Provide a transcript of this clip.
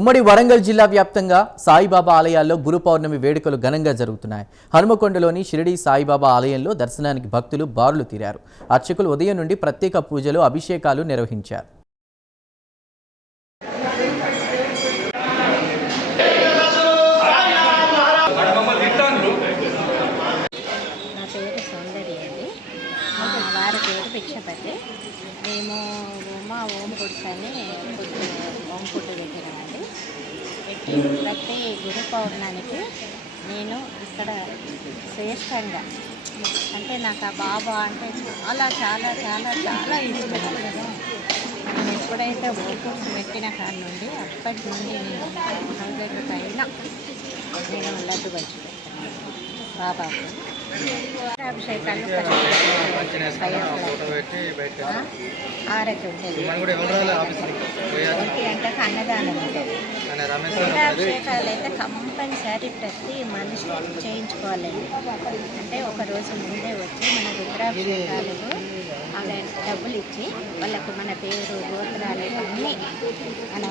ఉమ్మడి వరంగల్ జిల్లా వ్యాప్తంగా సాయిబాబా ఆలయాల్లో గురు పౌర్ణమి వేడుకలు ఘనంగా జరుగుతున్నాయి. హనుమకొండలోని షిరిడి సాయిబాబా ఆలయంలో దర్శనానికి భక్తులు బారులు తీరారు. అర్చకులు ఉదయం నుండి ప్రత్యేక పూజలు అభిషేకాలు నిర్వహించారు. వారి పేరు భిక్షపతి. మేము ఉమా ఓం ఫుడ్స్ ప్రతి గురు పౌర్ణానికి నేను ఇక్కడ శ్రేష్టంగా అంటే నాకు ఆ బాబా అంటే చాలా చాలా చాలా చాలా ఇష్టం. నేను ఎప్పుడైతే ఓపు పెట్టిన కాడి నుండి అప్పటి నుండి నేను హండ్రెడ్ పైన నేను లడ్డు పంచుకుంటాను బాబాకు అభిషేకాలు ఆరోగ్యం అన్నదానం ఉంటుంది అయితే కంపల్సరీ ప్రతి మనిషి చేయించుకోవాలండి. అంటే ఒక రోజు ముందే వచ్చి మన రుద్రాభిషేకాలకు అలా డబ్బులు ఇచ్చి వాళ్ళకు మన పేరు గోత్రాలు అన్నీ మనం